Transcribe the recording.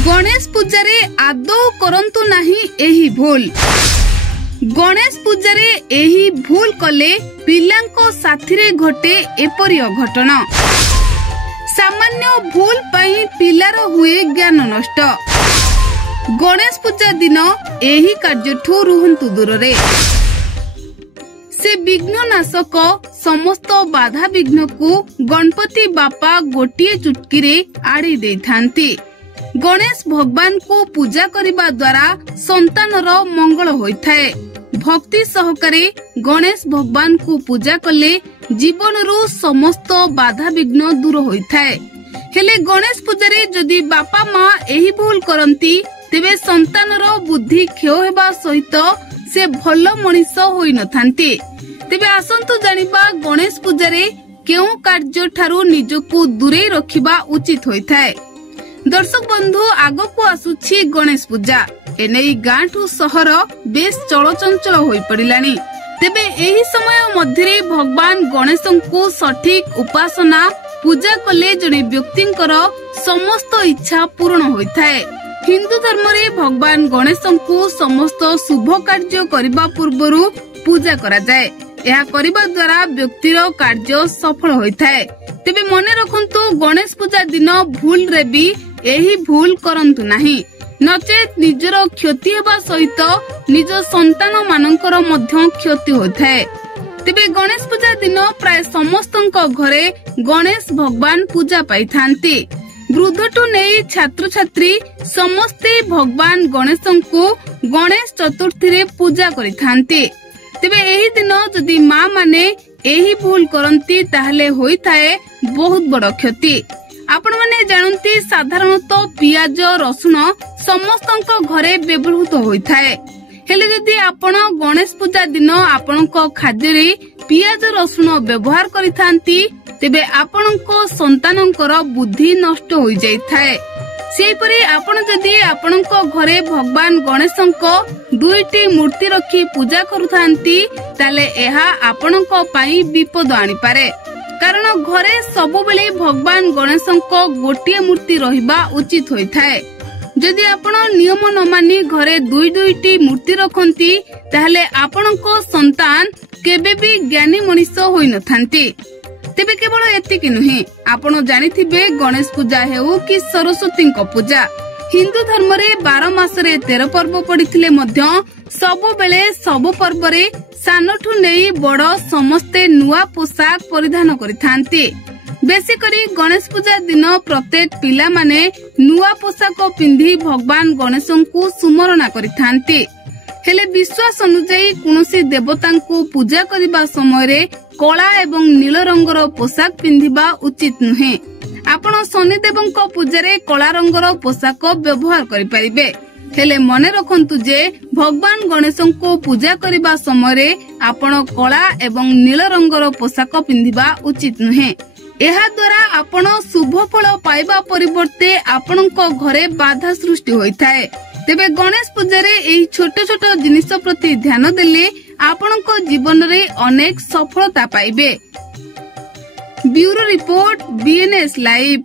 गणेश पूजारे आदौ करंतु नाही एही भूल। गणेश पूजारे एही भूल कले पिलांको साथिरे घटे एपरि अघटन। सामान्य भूल पई पिलार हुए ज्ञान नष्ट। गणेश पूजा दिन एही कार्यठू रुहंतु दूररे। से विघ्ननाशक समस्त बाधा विघ्न को गणपति बापा गोटिए चुटकीरे आड़ी देथांती। गणेश भगवान को पूजा करिबा द्वारा संतानर मंगल होइथाए। भक्ति सहकारे गणेश भगवान को पूजा कले जीवनरू समस्त बाधा विघ्न दूर होइथाए। हेले गणेश पूजारे जदि बापा माँ एही भूल करंती तेबे संतानर बुद्धि क्षय हेबा सहित से भल मनीष होई नथांती। तेबे आसंतु जानिबा गणेश पूजारे केउ कार्य ठारू निजको दूरे रखिबा उचित होइथाए। दर्शक बंधु आगको आसुछि गणेश पूजा। एनेई गांठू सहर बेस चलचंचल होई पड़िलानी। तेबे एही समय मध्यरे भगवान गणेशंको सठिक उपासना पूजा कले जने व्यक्तिंकर समस्त इच्छा पूर्ण होइथाए। हिंदू धर्म रे भगवान गणेशंको समस्त शुभ कार्य करिबा पूर्वरु पूजा करा जाए। यह करिबा द्वारा व्यक्तिर कार्य सफल होइथाए। तेबे मने रखंतु गणेश पूजा दिन भूल रे भी एही भूल करंतु नाही, नचेत निजर क्षति हेबा सहित निज संतान मानकर मध्य क्षति होइथाए। तेबे गणेश पूजा दिन प्राय समस्तंक घरे गणेश भगवान पूजा पाइथांती। वृद्धटू नहीं छात्र छात्री समस्ते भगवान गणेशंको गणेश चतुर्थी रे पूजा करिथांती। तेबे एही दिन जदि माँ माने एही भूल करंती ताहले होइथाए बहुत बड़ क्षति। आपण माने जानती साधारणतः पियाज रसुण समस्तंक घरे व्यवहृत होइथाए। हेले जदि आपण गणेश पूजा दिन आपणक खाद्य रे पियाज रसुण व्यवहार करिथांती तेबे आपणक संतानंकर बुद्धि नष्ट होई जाइथाए। सेपरि आपण जदि आपणक घरे भगवान गणेशंक दुईटी मूर्ति रखी पूजा करुथांती ताले एहा आपणक पई विपद आनी पारे। कारण घरे सबु बेले भगवान गणेशंक गोटिए मूर्ति रहिबा उचित होइथाए। जदि आपण नियम न मानी घरे दुईटी मूर्ति रखंती ताहले आपणक संतान केबे भी ज्ञानी मनीष होई नथांती। तेबे केवल एतिकी नुहे, आपण जानिथिबे गणेश पूजा हेउ कि सरस्वती पूजा हिंदू धर्म रे 12 मासरे 13 पर्व पड़िथिले मध्य सबु बेले सब पर्व रे सानठू नेई बड़ समस्ते नुआ पोशाक परिधान करिथांती। बेसी करी गणेश पूजा दिन प्रत्येक पिला माने नुआ पोशाक पिंधी भगवान गणेशंकु सुमरणा करिथांती। हेले विश्वास अनुसार कोनोसी देवतांकु पूजा करिबा समय रे कला एवं नील रंगर पोशाक पिंधिबा उचित नुहे। आपण शनिदेवंक पूजारे कला रंगर पोशाक व्यवहार करि परिबे। हेले मने रखंतु जे भगवान गणेशंको पूजा करिबा समय रे आपण कला एवं नील रंगर पोशाक पिंधिबा उचित नुहे। एहा द्वारा आपण शुभ फल पाइबा परिवर्ते आपणक घरे बाधा सृष्टि होइथाए। तेबे गणेश पूजारे एही छोट छोट जिनिस प्रति ध्यान देले आपणक जीवन रे अनेक सफलता पाइबे। Bureau report BNS live.